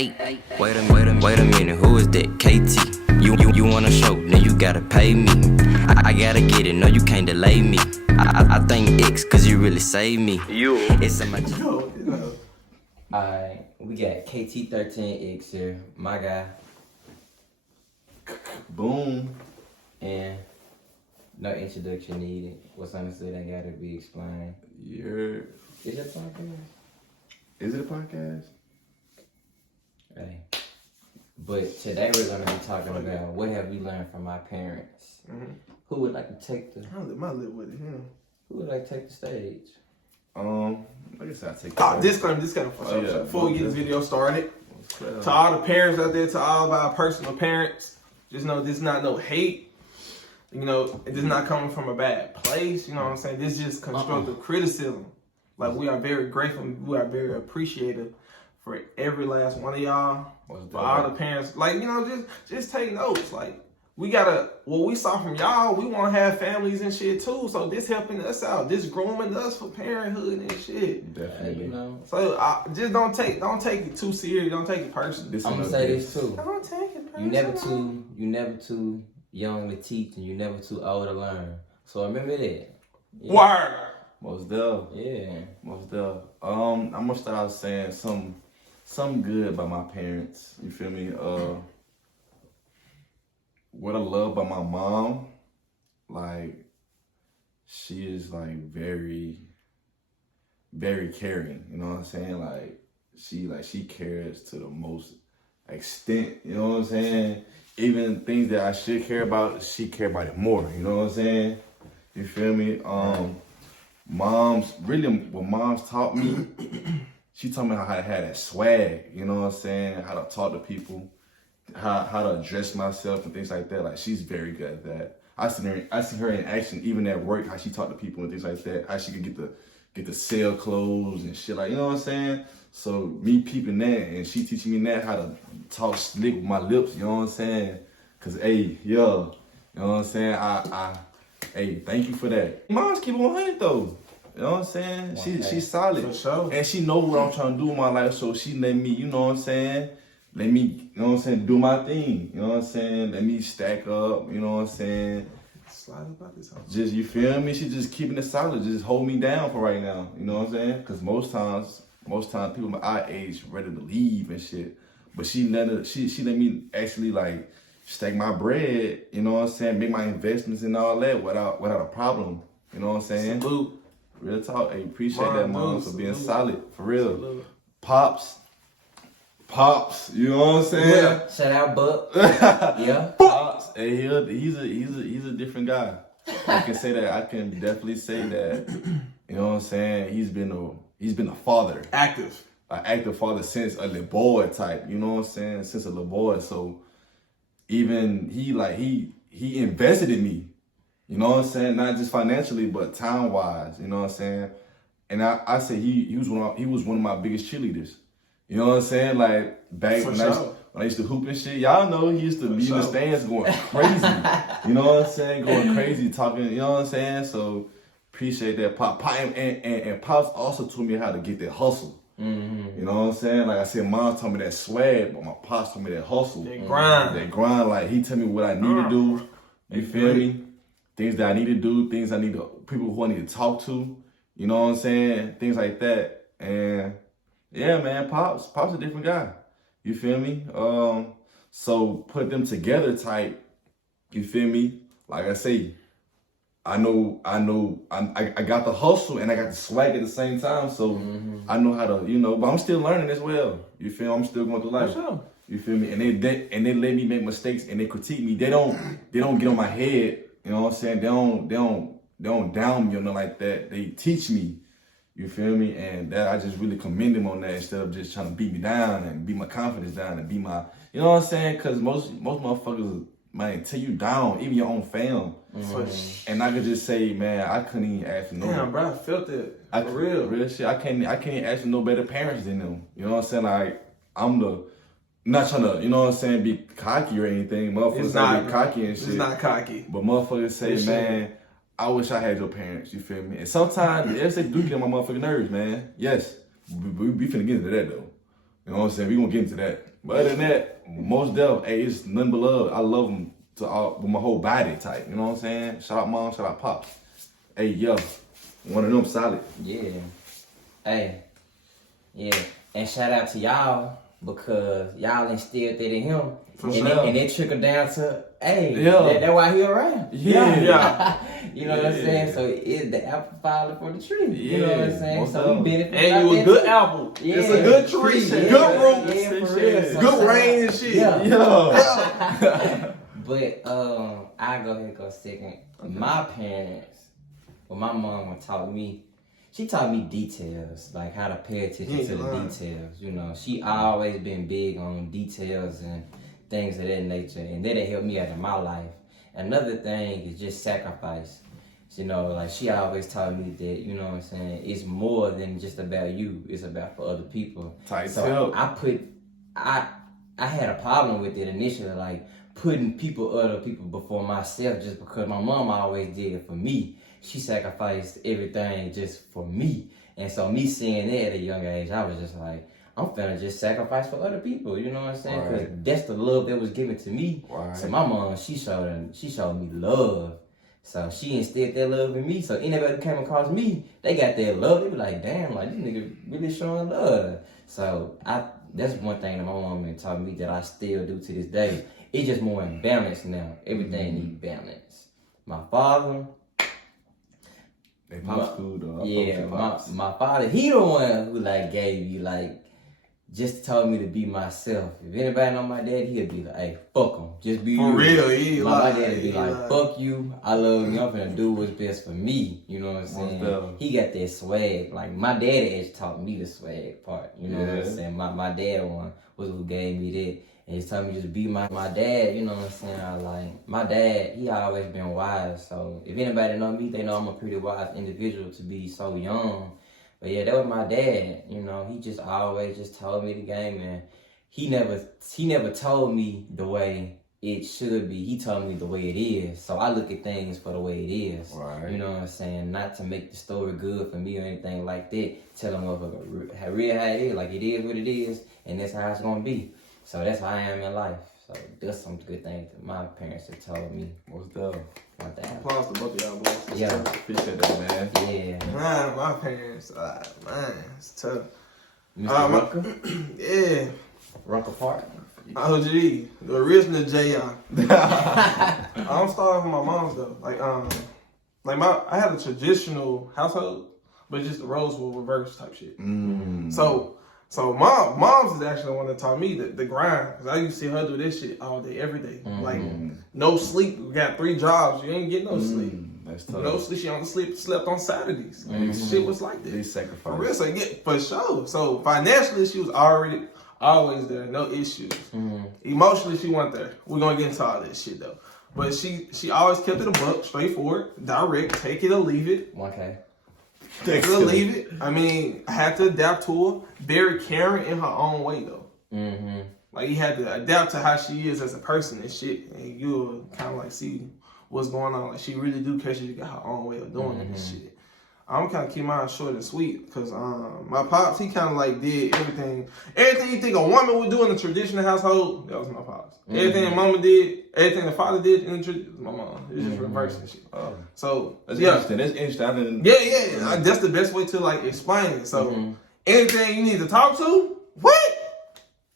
Hey, wait a minute, who is that? KT. You want a show, then you gotta pay me. I gotta get it, no you can't delay me. I think X, cause you really saved me. It's so much. Alright, we got KT13X here, my guy. Boom. And no introduction needed. What's understood ain't gotta be explained. Yeah. Is your podcast? Is it a podcast? Hey. But today we're gonna be talking about what have we learned from our parents. Mm-hmm. Who would like to take the I live my live with it, Who would like to take the stage? I guess I'll take Disclaimer before we get this video started. To all the parents out there, to all of our personal parents, just know this is not no hate. You know, this is not coming from a bad place. You know what I'm saying? This is just constructive criticism. Like, we are very grateful. We are very appreciative for every last one of y'all. For all the parents. Like, you know, just take notes. Like, what we saw from y'all, we want to have families and shit too. So this helping us out. This grooming us for parenthood and shit. Definitely. You know. So just don't take it too serious. Don't take it personally. I'm gonna say this too. Don't take it personally. You never too young to teach, and you never too old to learn. So remember that. Yeah. Word. Most deaf. Yeah. Most deaf. I'm gonna start out saying something good about my parents. You feel me? What I love about my mom, like, she is like very, very caring. You know what I'm saying? Like she cares to the most extent. You know what I'm saying? Even things that I should care about, she care about it more. You know what I'm saying? You feel me? What mom's taught me, she taught me how to have that swag. You know what I'm saying? How to talk to people. How to address myself and things like that. Like, she's very good at that. I see her in action, even at work, how she talk to people and things like that. How she could get the sale clothes and shit, like, you know what I'm saying? So me peeping that and she teaching me that, how to talk slick with my lips, you know what I'm saying? Cause you know what I'm saying? Hey, thank you for that. Mom's keep it 100 though. You know what I'm saying? She's solid. For sure. And she know what I'm trying to do in my life, so she let me, you know what I'm saying? Let me, you know what I'm saying, do my thing. You know what I'm saying? Let me stack up, you know what I'm saying? Slide about this house. Just, you feel me? She just keeping it solid. Just hold me down for right now. You know what I'm saying? Because most times people my age ready to leave and shit. But she let me actually, like, stack my bread, you know what I'm saying? Make my investments and all that without a problem. You know what I'm saying? Salute. Real talk. Hey, appreciate that, Mom, for being solid. For real. Salute. Pops, you know what I'm saying? Yeah. Shout out, Buck. Yeah. Pops, hey, he's a different guy. I can say that. I can definitely say that. You know what I'm saying? He's been a father, an active father since a little boy type. You know what I'm saying? Since a little boy. So even he invested in me. You know what I'm saying? Not just financially, but time wise. You know what I'm saying? And I say he was one of my biggest cheerleaders. You know what I'm saying? Like, back when I used to hoop and shit, y'all know he used to be in the stands going crazy. You know what I'm saying? Going crazy, talking, you know what I'm saying? So, appreciate that, Pop. And Pops also taught me how to get that hustle. Mm-hmm. You know what I'm saying? Like I said, Mom told me that swag, but my Pops told me that hustle. That grind. That grind, like, he tell me what I need to do. You feel me? Things that I need to do, things I need to, people who I need to talk to. You know what I'm saying? Things like that. And yeah, man, Pops a different guy. You feel me? So put them together type, you feel me? Like I say, I got the hustle and I got the swag at the same time. So I know how to, you know, but I'm still learning as well. You feel me? I'm still going through life. For sure. You feel me? And they let me make mistakes and they critique me. They don't get on my head. You know what I'm saying? They don't down me or nothing like that. They teach me. You feel me? And that I just really commend them on that instead of just trying to beat me down and beat my confidence down and beat my, you know what I'm saying? Because most motherfuckers might tear you down, even your own fam. Mm-hmm. And I could just say, man, I couldn't even ask for no. Damn, bro, I felt it. For real. Real shit. I can't ask for no better parents than them. You know what I'm saying? Like, not trying to, you know what I'm saying, be cocky or anything. Motherfuckers say be cocky and shit. It's not cocky. But motherfuckers say, man, I wish I had your parents, you feel me? And sometimes, yes, they do get on my motherfucking nerves, man. Yes. We finna get into that, though. You You know what I'm saying? We gonna get into that. But other than that, most definitely, hey, it's nothing but love. I love them with my whole body type. You know what I'm saying? Shout out mom, shout out pops. Hey, yo, one of them solid. Yeah. Hey. Yeah. And shout out to y'all because y'all instilled that in him. And it trickled down to, hey, that's why he around. Yeah. You know what I'm saying? So it's the apple falling for the tree. You know what I'm saying? So we benefit. And you a good apple. Yeah. It's a good tree. Good roots. Yeah, for real. Good rain and shit. Yeah. But I go ahead and go second. Okay. My parents, my mom taught me, she taught me details, like how to pay attention to the details. You know, she always been big on details and things of that nature, and that helped me out in my life. Another thing is just sacrifice. You know, like she always taught me that, you know what I'm saying, it's more than just about you, it's about for other people. So I had a problem with it initially, like putting other people before myself just because my mom always did it for me. She sacrificed everything just for me. And so me seeing that at a young age, I was just like, I'm finna just sacrifice for other people, you know what I'm saying? Because that's the love that was given to me. Right. So my mom, she showed me love. So she instilled that love in me. So anybody who came across me, they got that love. They be like, damn, like this nigga really showing love. So that's one thing that my mom taught me that I still do to this day. It's just more in balance now. Everything needs balance. My father, they pops cool though. Yeah, my father, he the one who like gave you like just told me to be myself. If anybody know my dad, he'd be like, hey, fuck him. Just be for you. Real, my dad would be like, fuck you. I love you. I'm finna do what's best for me. You know what I'm saying? He got that swag. Like, my daddy actually taught me the swag part. You know what I'm saying? My dad was who gave me that. And he told me just be my dad. You know what I'm saying? I like, my dad, he always been wise. So, if anybody know me, they know I'm a pretty wise individual to be so young. But yeah, that was my dad. You know, he just always just told me the game, and he never told me the way it should be. He told me the way it is. So I look at things for the way it is. Right. You know what I'm saying? Not to make the story good for me or anything like that. Tell them real how it is. Like, it is what it is, and that's how it's gonna be. So that's how I am in life. So that's some good things that my parents have told me. What's up? Applause to both of y'all boys. Yeah. Appreciate that, man. Yeah. Man, my parents, man, it's tough. Mr. Rucker? Yeah. Rucker Park? OG, the original J.I. I don't start with my mom's though. I had a traditional household, but just the roles were reversed type shit. So mom's is actually the one that taught me the grind. Cause I used to see her do this shit all day, every day. Like, no sleep. We got 3 jobs. You ain't get no sleep. That's tough. No sleep. She only slept on Saturdays. Like, shit was like that. They sacrificed. For real. So yeah, for sure. So financially, she was always there. No issues. Emotionally, she wasn't there. We're gonna get into all this shit though. But she always kept it a buck, straightforward, direct, take it or leave it. Okay. Take it or leave it. I mean, I had to adapt to her. Very caring in her own way, though. Like, you had to adapt to how she is as a person and shit. And you'll kind of, like, see what's going on. Like, she really do care. She got her own way of doing this shit. I'm kind of keep mine short and sweet because my pops, he kind of, like, did everything. Everything you think a woman would do in a traditional household, that was my pops. Everything mama did, everything the father did in the tradition, my mom. It was just reversing shit. So, that's interesting. That's interesting. Yeah. That's the best way to, like, explain it. So, anything you need to talk to, what?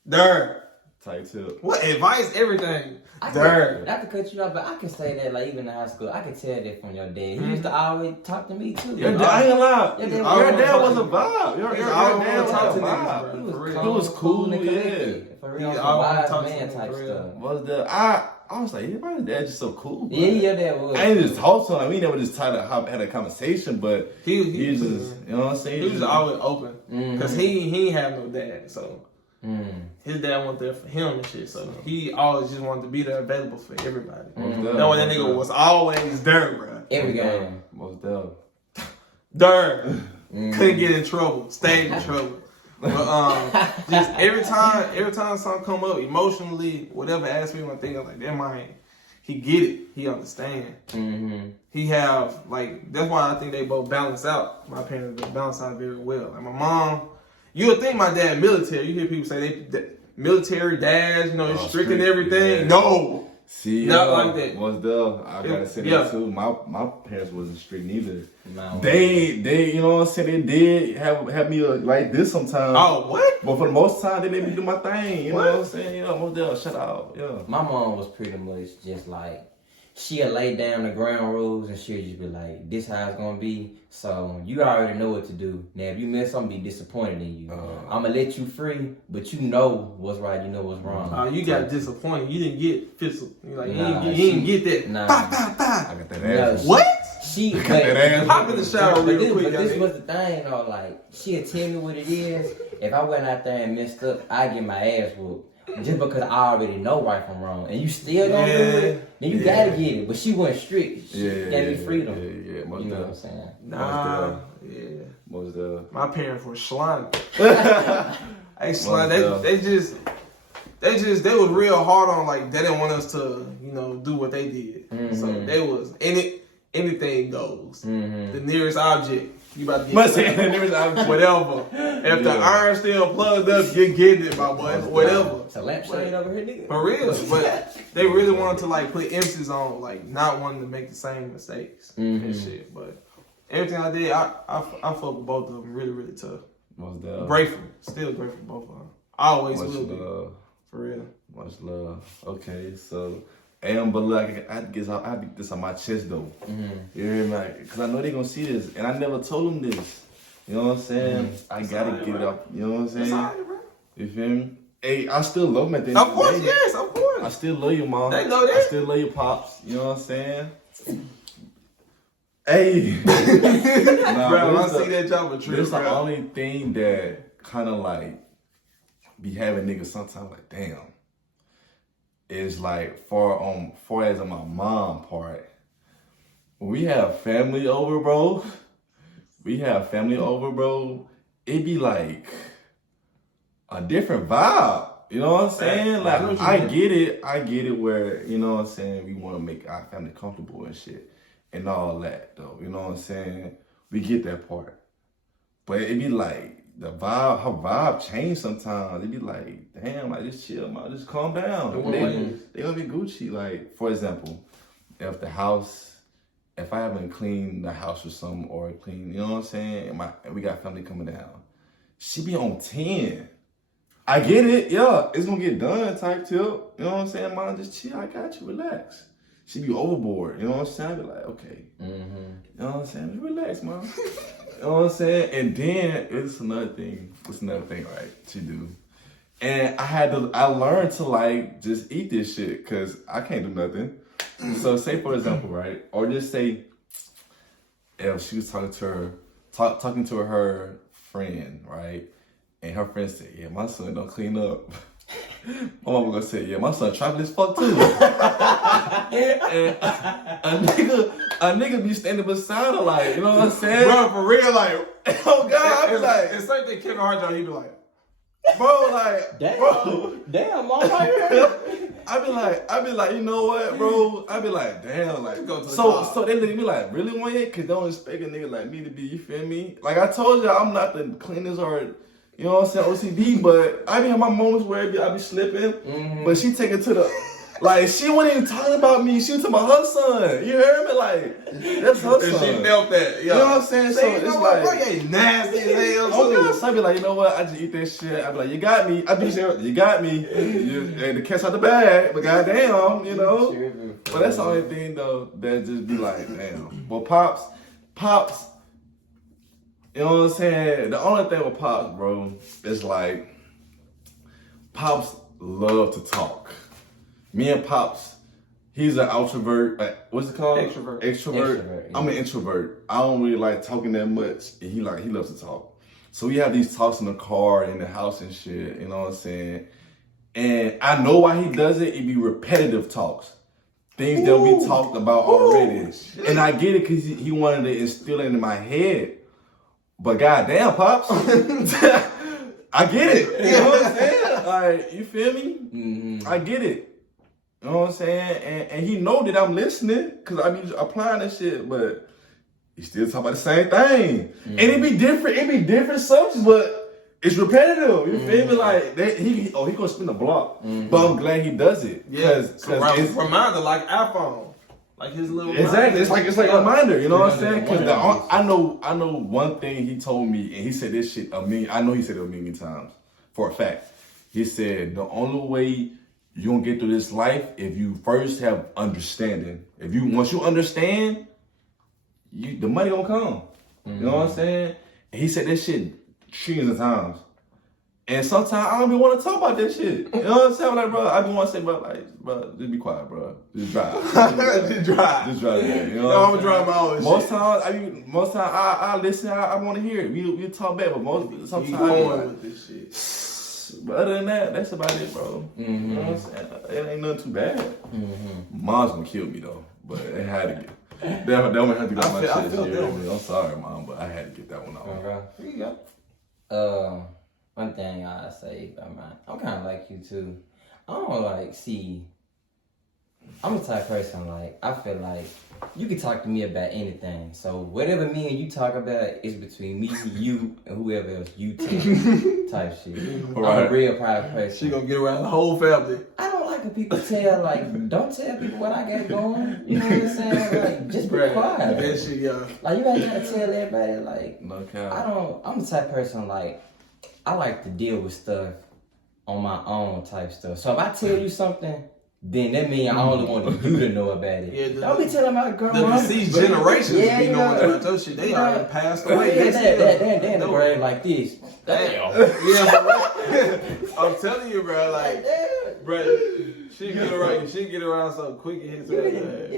There. Tight tip. What advice? Everything. Not to cut you off, but I can say that, like, even in high school, I can tell that from your dad. He used to always talk to me too. Your dad, I ain't gonna lie. Your dad was a vibe. Your dad was a vibe. He was cool and connected. For real, wise man type stuff. I was like, my dad just so cool. Bro. Yeah, your dad was. I ain't just talk to him. We never just had a conversation, but he was just, you know what I'm saying? He was always open because he ain't have no dad, so. His dad went there for him and shit, so he always just wanted to be there available for everybody. That way that nigga was always there, bro. Every game. Most definitely. There. Couldn't get in trouble. Stayed in trouble. But just every time something come up emotionally, whatever aspect you want to think of, like that mind, he get it. He understand. He have, like, that's why I think they both balance out. My parents balance out very well. Like, my mom You would think my dad military. You hear people say they military dads, you know, strict and everything. Yeah. No. See, not like that. Was there? I gotta say that too. My parents wasn't strict neither. No. They, you know what I'm saying? They did have me like this sometimes. Oh, what? But for the most time, they let me do my thing. You know what I'm saying? Yeah, most there. Shout out. Yeah. My mom was pretty much just like, she'll lay down the ground rules and she'll just be like, this how it's gonna be. So you already know what to do. Now if you miss, I'm gonna be disappointed in you. I'm gonna let you free, but you know what's right, you know what's wrong. You got disappointed. You didn't get physical. You like Nah, you didn't get that. Nah. I got that ass. What? She that ass. Hop in the shower real quick. But this was the thing though, like, she'll tell me what it is. If I went out there and messed up, I get my ass whooped. Just because I already know right from wrong. And you still gonna do it, then you gotta get it. But she wasn't strict. She gave me freedom. Yeah, most you know what I'm saying? Nah. Yeah. Most there. My parents were slimy. Hey, slimy. They was real hard on, like, they didn't want us to, you know, do what they did. Mm-hmm. So they was anything goes. Mm-hmm. The nearest object. You about to get whatever. If the iron still plugged up, you're getting it, my boy. Whatever. It's a lampshade over here, nigga. For real. But they really wanted to, like, put emphasis on, like, not wanting to make the same mistakes and shit. But everything I did, I fuck with both of them really, really tough. Most there. Grateful. Still grateful for both of them. Always Much will be. love. For real. Much love. Okay, so. But like, I have to get this on my chest though. You hear me? Because I know they gonna see this, and I never told them this. You know what I'm saying? I gotta get it up. You know what I'm saying? Right, bro. You feel me? Hey, I still love them at the end Of the course, day. yes, of course. I still love you, mom. They know that. I still love your pops. You know what I'm saying? Hey, Bro, I see that job a trip. This the bro. only thing that kind of like be having niggas sometimes like, damn. Is like far as on my mom part. When we have family over, bro. It be like a different vibe. You know what I'm saying? Like I get it where, you know what I'm saying, we want to make our family comfortable and shit and all that though. You know what I'm saying? We get that part. But it be like her vibe change sometimes. It be like, damn, like just chill, man, just calm down. They gonna be Gucci. Like, for example, if I haven't cleaned the house or something or clean, you know what I'm saying? And we got family coming down. She be on 10. I get it, yeah, it's gonna get done type tip. You know what I'm saying, man? Just chill, I got you, relax. She be overboard, you know what I'm saying? I be like, okay. You know what I'm saying? Just relax, man. You know what I'm saying? And then it's another thing, right, she do. And I learned to like just eat this shit because I can't do nothing. So say for example, right? Or just say if she was talking to her friend, right? And her friend said, yeah, my son don't clean up. My mama gonna say, yeah, my son travel as fuck too. And a nigga be standing beside her like, you know what I'm saying? Bro, for real, like, oh God, I be like, it's like that Kevin Hart job, he be like, bro, like, Damn, mom, right here. I be like, you know what, bro? I be like, damn, like, so they look at me like, really, one yet? Cause they don't expect a nigga like me to be, you feel me? Like I told you, I'm not the cleanest or, you know what I'm saying, OCD, but I be have my moments where I be slipping, but she take it to the, like, she wasn't even talking about me, she was talking about her son, you heard me? Like, that's her son. And she felt that, you know what I'm saying? So it's like, bro, you nasty as hell, oh, so I be like, you know what? I just eat that shit. I be like, you got me. I be saying, you got me. And the cat's out the bag, but goddamn, you know. But that's the only thing though that just be like, damn. But pops, you know what I'm saying? The only thing with pops, bro, is like, pops love to talk. Me and pops, he's an introvert. What's it called? Extrovert. I'm an introvert. I don't really like talking that much. And he loves to talk. So we have these talks in the car, in the house and shit. You know what I'm saying? And I know why he does it. It be repetitive talks. Things that we talked about already. And I get it because he wanted to instill it in my head. But goddamn, pops. I get it. You know what I'm saying? Like, you feel me? I get it. You know what I'm saying? And he know that I'm listening because I be applying that shit, but he still talking about the same thing. And it be different subjects, but it's repetitive. You feel me? Like he gonna spin the block, but I'm glad he does it. Yeah, because it's reminder like iPhone, like his little exactly. reminder. It's like a reminder. You know what I'm saying? Because I know one thing he told me, and he said this shit a million. I know he said it a million times for a fact. He said the only way you gonna get through this life if you first have understanding. Once you understand, the money gonna come. You know what I'm saying? And he said that shit trillions of times. And sometimes I don't even want to talk about that shit. You know what I'm saying? Like, bro, I just want to say, bro, just be quiet, bro. Just drive. Just drive. Just drive, man. You know No, I'm gonna drive my own most shit. times, I listen. I want to hear it. We talk back, but sometimes You going with this shit. But other than that, that's about it, bro. You know what I'm saying? It ain't nothing too bad. Mom's gonna kill me though, but it had to get. That one had to get my shit. I'm sorry, mom, but I had to get that one off. Here you go. One thing I say about mine, I'm kind of like you too. I don't like see. I'm the type of person like I feel like you can talk to me about anything. So whatever me and you talk about is between me, you, and whoever else you tell type shit. I'm a real private person. She gonna get around the whole family. I don't like when people tell don't tell people what I got going. You know what I'm saying? Like just be quiet. That shit, yeah. Like you ain't gotta tell everybody like. No cap. I'm the type of person like I like to deal with stuff on my own type stuff. So if I tell you something, then that means I only want you to know about it. Yeah, don't be telling my grandma. The deceased generations be knowing about those shit. They already passed away. They in the grave like this. Damn. Yeah, I'm telling you, bro. Like, bro, she get around so quick and hit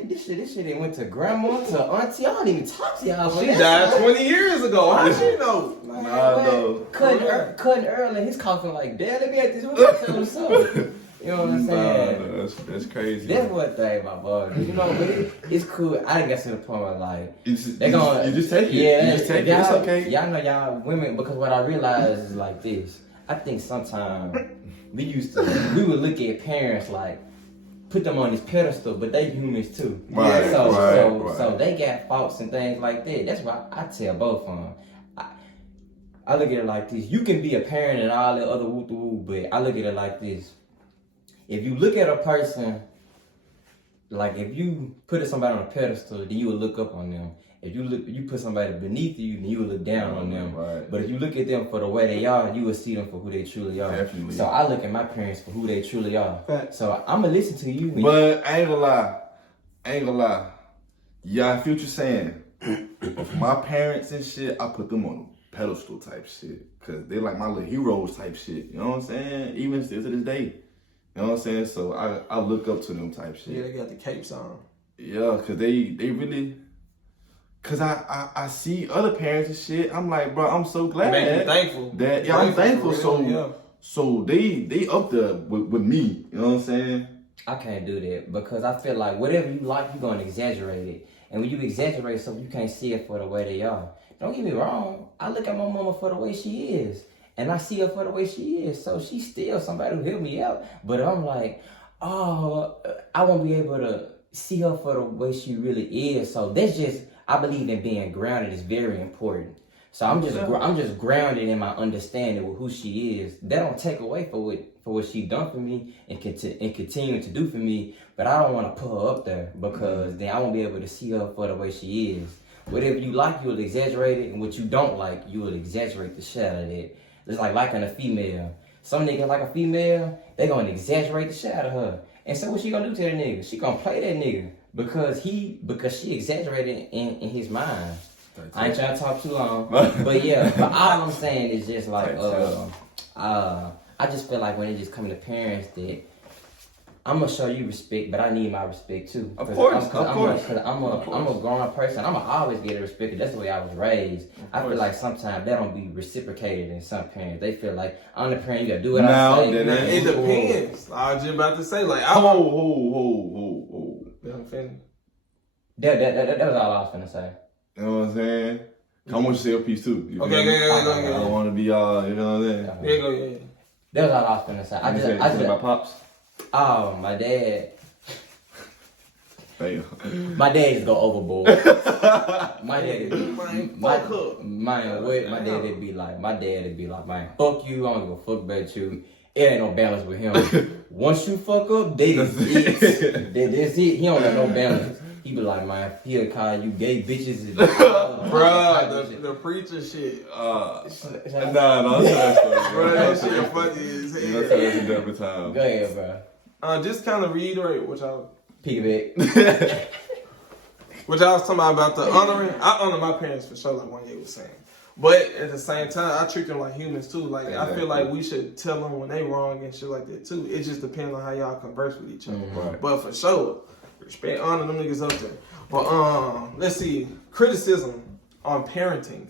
This shit it went to grandma, to auntie. I don't even talk to y'all. She died 20 years ago. How she know? No. Cutting early. He's coughing like, Dad, let me at this. What's up? You know what I'm saying? No, that's crazy. That's one thing, my boy. You know, but it's cool. I didn't get to the point where like you just take it. Yeah, you just take it. It's okay. Y'all know y'all women because what I realize is like this. I think sometimes we would look at parents like put them on this pedestal, but they humans too. Right. So they got faults and things like that. That's why I tell both of them. I look at it like this. You can be a parent and all that other woo-woo, but I look at it like this. If you look at a person, like if you put somebody on a pedestal, then you will look up on them. If you put somebody beneath you, then you will look down on them. Right. But if you look at them for the way they are, you will see them for who they truly are. Definitely. So I look at my parents for who they truly are. Right. So I'm gonna listen to you. But I ain't gonna lie. Yeah, Future saying, but for my parents and shit, I put them on a pedestal type shit. Cause they like my little heroes type shit. You know what I'm saying? Even still to this day. You know what I'm saying? So I look up to them type shit. Yeah, they got the capes on. Yeah, cause they really, cause I see other parents and shit. I'm like, bro, I'm so glad. Make you thankful. I'm thankful. Real, So they up there with me. You know what I'm saying? I can't do that because I feel like whatever you like, you're gonna exaggerate it. And when you exaggerate something, you can't see it for the way they are. Don't get me wrong. I look at my mama for the way she is. And I see her for the way she is. So she's still somebody who helped me out. But I'm like, oh, I won't be able to see her for the way she really is. So that's just, I believe in being grounded is very important. So I'm just grounded in my understanding with who she is. That don't take away for what she done for me and continue to do for me. But I don't want to put her up there because then I won't be able to see her for the way she is. Whatever you like, you'll exaggerate it. And what you don't like, you will exaggerate the shit out of it. It's like liking a female. Some niggas like a female, they gonna exaggerate the shit out of her. And so what she gonna do to that nigga? She gonna play that nigga because she exaggerated in his mind. I ain't trying to talk too long. But yeah, but all I'm saying is just like I just feel like when it just comes to parents that I'm gonna show you respect, but I need my respect too. Of course. Because I'm a grown person. I'm gonna always get respect. That's the way I was raised. I feel like sometimes that don't be reciprocated in some parents. They feel like I'm the parent. You gotta do what I say. It depends. I was just about to say like Ho. That was all I was finna say. You know what I'm saying? I want you to say your piece too. Okay. I don't want to be all. You know what I'm saying? Yeah. That was all I was finna say. I just my pops. Oh, my dad. My dad just go overboard. My dad would be like, man, fuck you, I don't give a fuck about you. It ain't no balance with him. Once you fuck up, that's it. That's it. He don't have no balance. He be like, man, he'll call you gay bitches. Bruh, the preacher shit. No, that's that story. Bro, that shit funny as hell. That's a different time. Go ahead, bro. Just kind of reiterate what y'all... Piggyback. Which I was talking about the honoring. I honor my parents for sure, like one year was saying. But at the same time, I treat them like humans too. Like I feel like we should tell them when they wrong and shit like that too. It just depends on how y'all converse with each other. Right. But for sure, respect, honor them niggas up there. But let's see, criticism on parenting.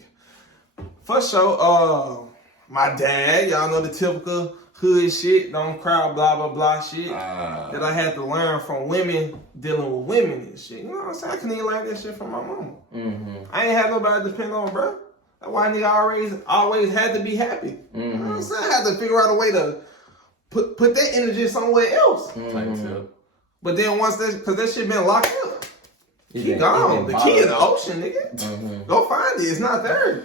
For sure, my dad, y'all know the typical hood shit, don't cry, blah, blah, blah shit that I had to learn from women dealing with women and shit. You know what I'm saying? I couldn't even learn that shit from my mama. I ain't had nobody to depend on, bro. That's why nigga always had to be happy. You know what I'm saying? I had to figure out a way to put that energy somewhere else. But then once because that shit been locked up. He gone. The key in the ocean, nigga. Go find it. It's not there.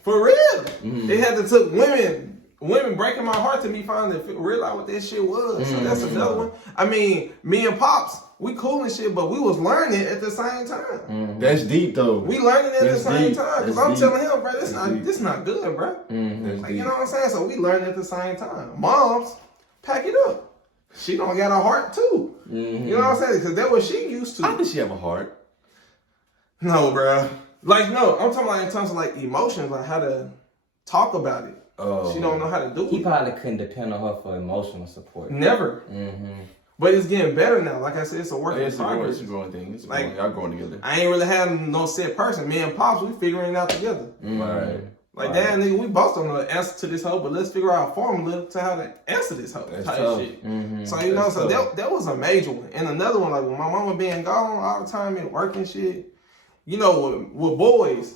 For real. It had to took women breaking my heart to me finally realize what that shit was. So that's another one. I mean, me and Pops, we cool and shit, but we was learning at the same time. That's deep though. We learning at the same time. Because I'm telling him, bro, this not good, bro. Like, you know what I'm saying? So we learning at the same time. Moms, pack it up. She don't got a heart too. You know what I'm saying? Because that's what she used to. How does she have a heart? No, bro. Like, no, I'm talking about in terms of like emotions, like how to talk about it. She don't know how to do it. He probably couldn't depend on her for emotional support. Never. But it's getting better now. Like I said, it's a work in progress. It's a growing thing. Like, y'all growing together. I ain't really had no set person. Me and Pops, we figuring it out together. Right. Like, damn, nigga, we both don't know the answer to this hoe, but let's figure out a formula to how to answer this hoe type shit. So, you know, so that was a major one. And another one, like, with my mama being gone all the time at work and shit, you know, with boys,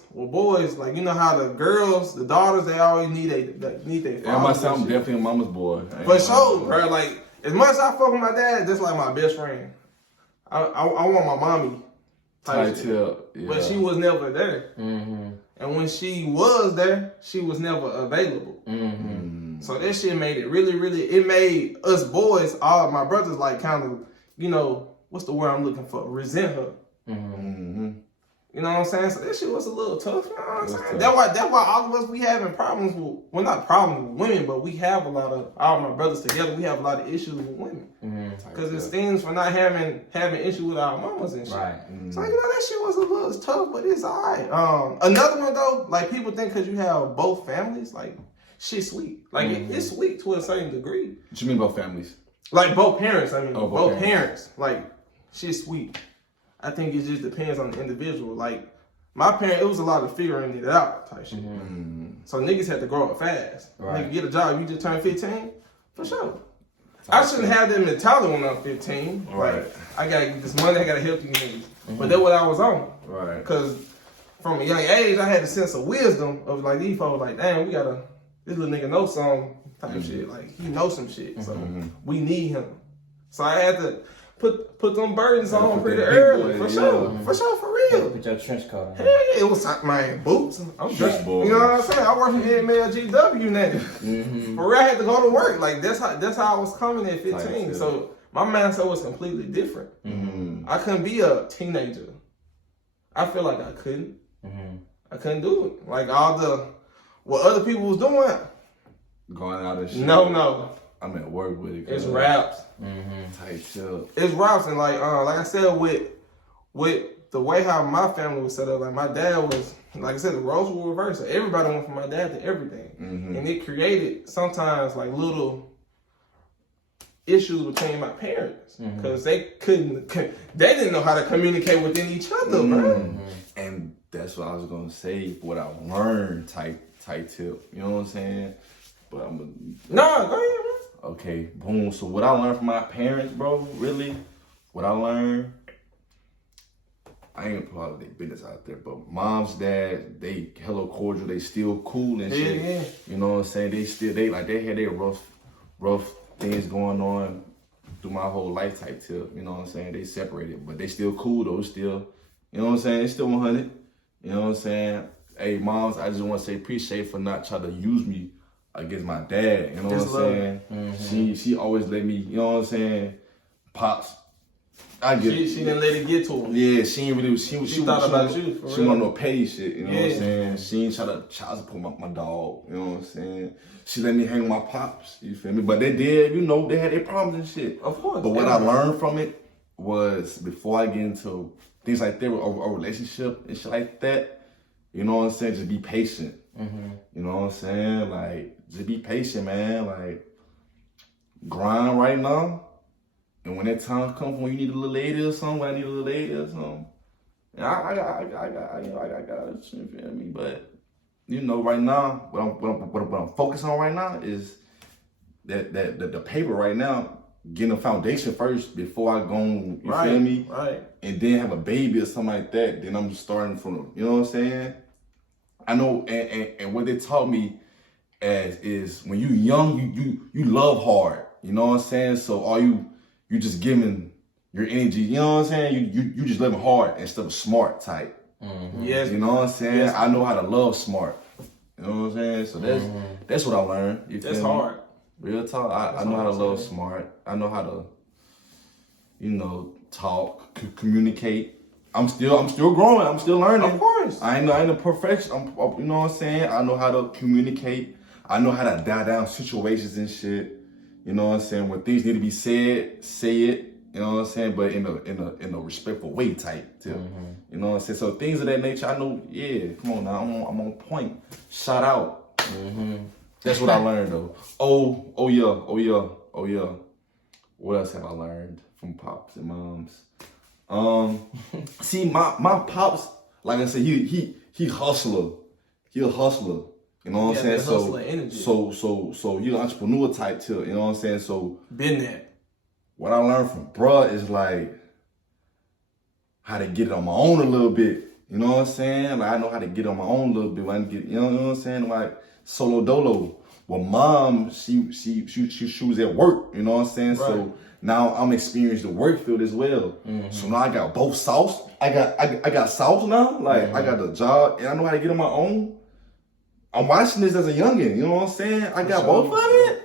like, you know how the girls, the daughters, they always need their fathers. I'm definitely a mama's boy. For sure, bro. Like, as much as I fuck with my dad, that's like my best friend. I want my mommy type shit. Yeah. But she was never there. And when she was there, she was never available. So that shit made it really, it made us boys, all my brothers, like kind of, you know, what's the word I'm looking for? Resent her. You know what I'm saying? So that shit was a little tough. You know what I'm saying? That's why all of us, we having problems with, well, not problems with women, but we have a lot of, all my brothers together, we have a lot of issues with women. Because it's things for not having issues with our mamas and shit. Right. So, you know, that shit was a little tough, but it's all right. Another one, though, like, people think because you have both families, like, shit's sweet. Like, it's sweet to a certain degree. What you mean both families? Like, both parents, both parents. parents. Like, shit's sweet. I think it just depends on the individual. Like, my parents, it was a lot of figuring it out type shit. So niggas had to grow up fast. Nigga, get a job, you just turned 15? For sure. I shouldn't have that mentality when I'm 15. Right. Like, I gotta get this money, I gotta help these niggas. But that's what I was on. Right. Because from a young age, I had a sense of wisdom of like, these folks, like, damn, this little nigga know some type shit. Like, he knows some shit. So we need him. So I had to put them burdens on pretty early, for sure, for real. Put your trench coat on. Hey, it was my boots. I'm dressed, you know what I'm saying? I work for MLGW now. For real, I had to go to work. Like that's how I was coming at 15. So my mindset was completely different. I couldn't be a teenager. I feel like I couldn't. I couldn't do it. Like what other people was doing. Going out and shit. No. I'm at work with it. It's raps. Tight shit. It's raps, and like I said, with the way how my family was set up, like my dad was, like I said, the roles were reversed. So everybody went from my dad to everything, and it created sometimes like little issues between my parents because they didn't know how to communicate within each other, bro. And that's what I was gonna say. What I learned, tight tip. You know what I'm saying? But go ahead, man. Okay, boom. So what I learned from my parents, bro, really, what I learned, I ain't put all of their business out there, but mom's dad, they hella cordial, they still cool and shit. Yeah. You know what I'm saying? They had their rough things going on through my whole life type tip. You know what I'm saying? They separated, but they still cool though. Still, you know what I'm saying? They still 100. You know what I'm saying? Hey, moms, I just want to say appreciate for not trying to use me against my dad. You know what I'm saying? Mm-hmm. She always let me. You know what I'm saying? Pops. I get she didn't let it get to him. Yeah, she ain't really. She thought about you. She want no petty shit. You know what I'm saying? She ain't try to child support my dog. You know what I'm saying? She let me hang with my pops. You feel me? But they did. You know, they had their problems and shit. Of course. But what I learned from it was before I get into things like that, a relationship and shit like that. You know what I'm saying? Just be patient. Mm-hmm. You know what I'm saying? Like, just be patient, man. Like, grind right now. And when that time comes when you need a little lady or something, when I need a little lady or something, and I got it, you feel me? But, you know, right now, what I'm focused on right now is that the paper right now, getting a foundation first before I go, you feel me? Right. And then have a baby or something like that. Then I'm just starting from, you know what I'm saying? I know, and what they taught me is when you young, you love hard. You know what I'm saying? So all you just giving your energy, you know what I'm saying? You just living hard instead of smart type. Mm-hmm. Yes. You know what I'm saying? Yes. I know how to love smart. You know what I'm saying? So that's what I learned. That's hard. Real talk. I know how to love smart. I know how to, you know, talk, communicate. I'm still growing. I'm still learning. Of course. I ain't a perfection. You know what I'm saying? I know how to communicate. I know how to die down situations and shit. You know what I'm saying? When things need to be said, say it. You know what I'm saying? But in a respectful way type too. Mm-hmm. You know what I'm saying? So things of that nature, I know. Yeah, come on now, I'm on point. Shout out. Mm-hmm. That's what I learned though. Oh yeah. What else have I learned from pops and moms? See, my pops, like I said, he hustler. He a hustler. You know what I'm saying? So he an entrepreneur type too. You know what I'm saying? So been there. What I learned from bruh is like how to get it on my own a little bit. You know what I'm saying? Like I know how to get on my own a little bit. When I get, you know what I'm saying? Like solo dolo. Well, mom, she was at work. You know what I'm saying? Right. So now I'm experiencing the work field as well. Mm-hmm. So now I got both sauce. I got sauce now. Like I got the job and I know how to get on my own. I'm watching this as a youngin', you know what I'm saying? I got both of it.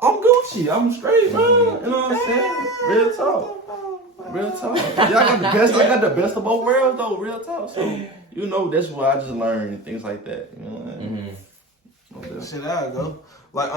I'm Gucci. I'm straight, bro. You know what I'm saying? Real talk. Real talk. Yeah, I got the best of both worlds though, real talk. So, you know, that's what I just learned and things like that. You know what I mean? Mm-hmm. Shit, I go. Like,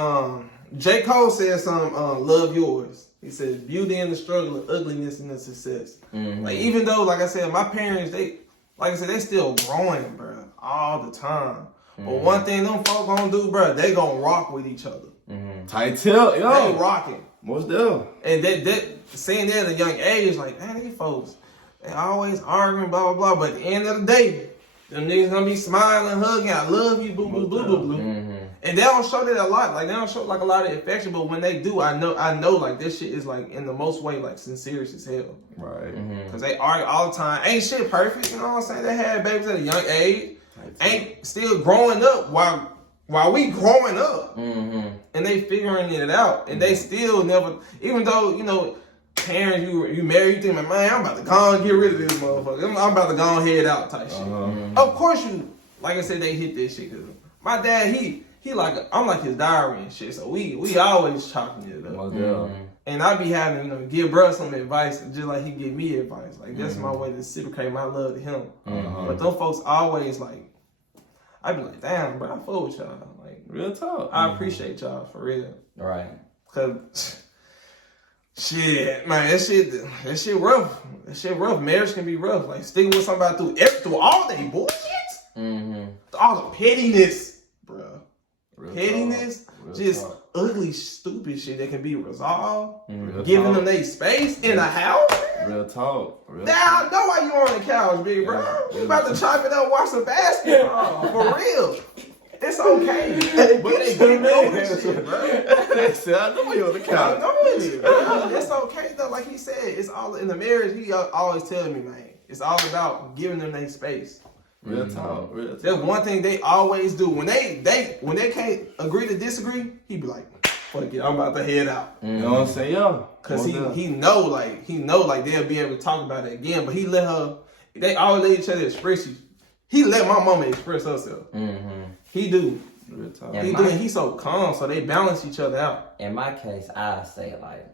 J. Cole said something, love yours. He says, beauty in the struggle, and ugliness in the success. Mm-hmm. Like, even though, like I said, my parents, they still growing, bro, all the time. But one thing them folk gonna do, bro, they gonna rock with each other. Mm-hmm. Tight tilt, yo. They rocking. Most deal. And that seeing that at a young age, like, man, these folks, they always arguing, blah, blah, blah. But at the end of the day, them niggas gonna be smiling, hugging, I love you, boo, boo, boo, boo, boo. Mm-hmm. And they don't show that a lot. Like, they don't show, like, a lot of affection. But when they do, I know, like, this shit is, like, in the most way, like, sincere as hell. Right. Because they argue all the time. Ain't shit perfect, you know what I'm saying? They had babies at a young age. Ain't still growing up while we growing up. Mm-hmm. And they figuring it out. And they still never, even though, you know, parents, you married, you think, man, I'm about to go and get rid of this motherfucker. I'm about to go and head out type shit. Mm-hmm. Of course you, like I said, they hit this shit. Cause my dad, he like, I'm like his diary and shit. So we always chopping it up. Mm-hmm. And I be having, you know, give bruh some advice just like he give me advice. Like, that's my way to reciprocate my love to him. Mm-hmm. But them folks always like, I be like, damn, bro, I fuck with y'all. Like, real talk. I appreciate y'all for real. Right. Cause shit, man, that shit rough. That shit rough. Marriage can be rough. Like sticking with somebody through all they bullshit. Mm-hmm. All the pettiness, bro. Pettiness, just ugly, stupid shit that can be resolved. Giving them their space in the house. Real talk. Now I know why you on the couch, big bro. You about to chop it up, watch some basketball. For real. It's okay. But they get that shit, bro. They said, I know you on the couch. I know it, bro. It's okay though. Like he said, it's all in the marriage. He always telling me, man, it's all about giving them their space. Real talk. That's one thing they always do. When they can't agree to disagree, he be like, fuck it, I'm about to head out. You know what I'm saying? Yeah. Cause he know like they'll be able to talk about it again. But he let her. They always let each other express. He let my mama express herself. Mm-hmm. He do. Real talk. He do. And he's so calm, so they balance each other out. In my case, I say like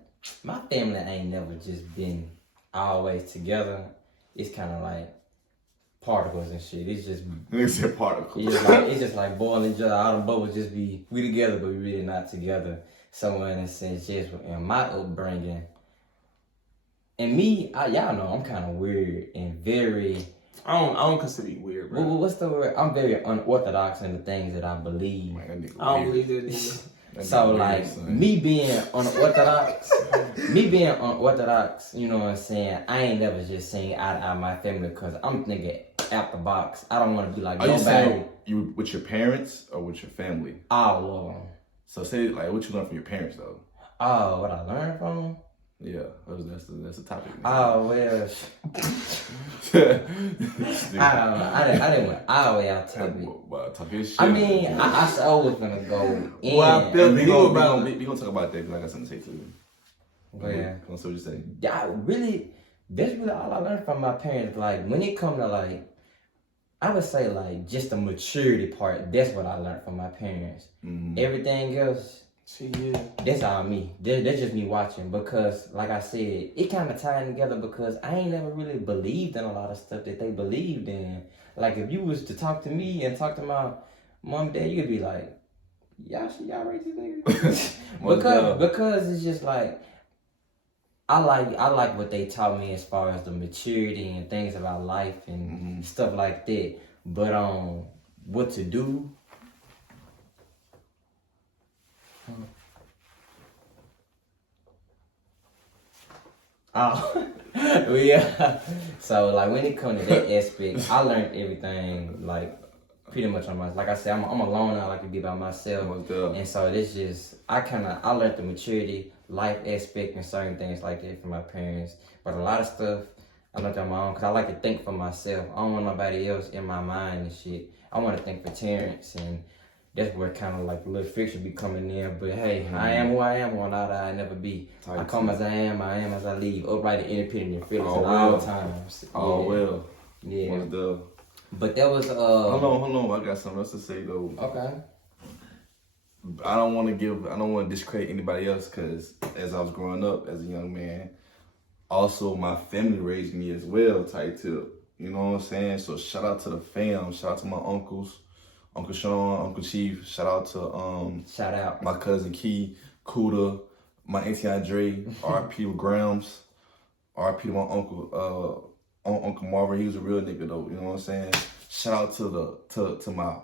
my family ain't never just been always together. It's kind of like particles and shit. It's just It's a particle. it's just like boiling each other. All the bubbles just be we together, but we really not together. Somewhere in a sense, just in my upbringing. And me, y'all know I'm kind of weird and very. I don't consider you weird, bro. What's the word? I'm very unorthodox in the things that I believe. Man, I don't believe that either. So like me being unorthodox, you know what I'm saying? I ain't never just seen out of my family because I'm thinking out the box. I don't want to be like Are you nobody. saying you with your parents or with your family? All of them. So say like what you learned from your parents though. Oh, what I learned from them? Yeah, that's the topic. Oh well, I don't know. I didn't went all the way out to it. Talk his shit. I mean, I sure was gonna go in. Well, I feel we you gonna talk about that because I got something to say too. Yeah. Don't say what you say. Yeah, that's really all I learned from my parents. Like, when it come to, like, I would say, like, just the maturity part, that's what I learned from my parents. Mm-hmm. Everything else, Yeah. that's all me. That's just me watching because, like I said, it kind of tied together because I ain't never really believed in a lot of stuff that they believed in. Like, if you was to talk to me and talk to my mom and dad, you'd be like, y'all racist niggas? because it's just like, I like what they taught me as far as the maturity and things about life and stuff like that. But what to do? Oh, yeah. So like when it comes to that aspect, I learned everything like pretty much on my. Like I said, I'm alone. I like to be by myself, and so this just I learned the maturity, life aspect, and certain things like that from my parents. But a lot of stuff I learned on my own because I like to think for myself. I don't want nobody else in my mind and shit. I want to think for Terrence, and that's where kind of like a little friction be coming in. But hey, I am who I am, or not I never be. I come as I am as I leave. Upright and independent and fearless at all times. Oh yeah. well. Yeah. What's the? But that was Hold on. I got something else to say though. Okay. I don't want to discredit anybody else because as I was growing up as a young man, also my family raised me as well, type tip. You know what I'm saying? So shout out to the fam. Shout out to my uncles, Uncle Sean, Uncle Chief. Shout out to my cousin Key, Kuda, my auntie Andre, R.P. with Grams, R.P. to my uncle, Uncle Marvin. He was a real nigga though. You know what I'm saying? Shout out to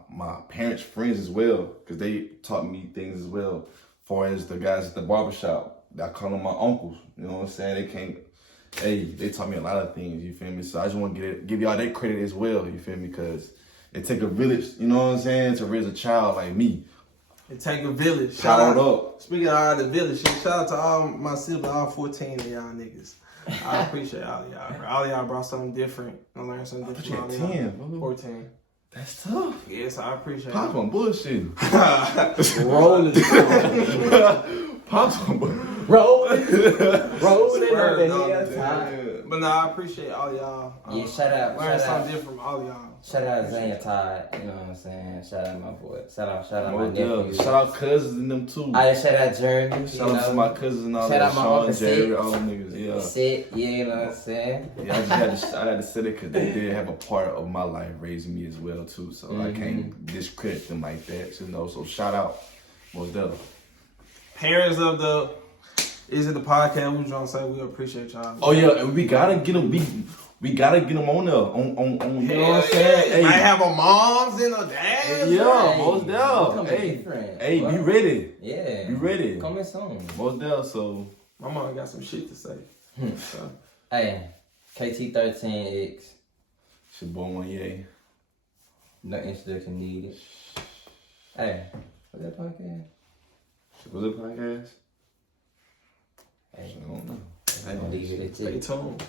my parents' friends as well, because they taught me things as well. Far as the guys at the barbershop, I call them my uncles. You know what I'm saying? They taught me a lot of things. You feel me? So I just want to give y'all that credit as well. You feel me? Because it take a village. You know what I'm saying? To raise a child like me. It take a village. Shout out. Speaking of all the village, shout out to all my siblings, all 14 of y'all niggas. I appreciate all of y'all, bro. All of y'all brought something different. I learned something different. You had 10, 14. That's tough. Yes, I appreciate it. Pop on bullshit. rolling. Pop's on bullshit. rolling over here. Time. But no, I appreciate all y'all. Yeah, shout out. Learned something different from all y'all. Shout out Zane Todd, you know what I'm saying? Shout out my boy. Shout out my nephew. Shout out cousins and them too. Shout out Jeremy. Shout out to my cousins and all shout that. Shout out my Sean, Jerry, all them niggas. Yeah. Sit, yeah, you know what I'm saying? Yeah, I had to say that because they did have a part of my life raising me as well too. So I can't discredit them like that. You know, so shout out. Most definitely. Parents of the podcast, we trying to say we appreciate y'all. Oh yeah, and we gotta get them. We gotta get them on there. On you know what I'm saying? Hey, might have a moms and a dad. Yeah, most definitely. Hey, be ready. Yeah. Be ready. Coming soon. Most definitely. So my mom got some shit to say. So. Hey, KT13X. it's your boy One. No introduction needed. Hey, what's that podcast? Was it podcast? Hey, I don't know. I'm gonna leave it at Stay that. tuned.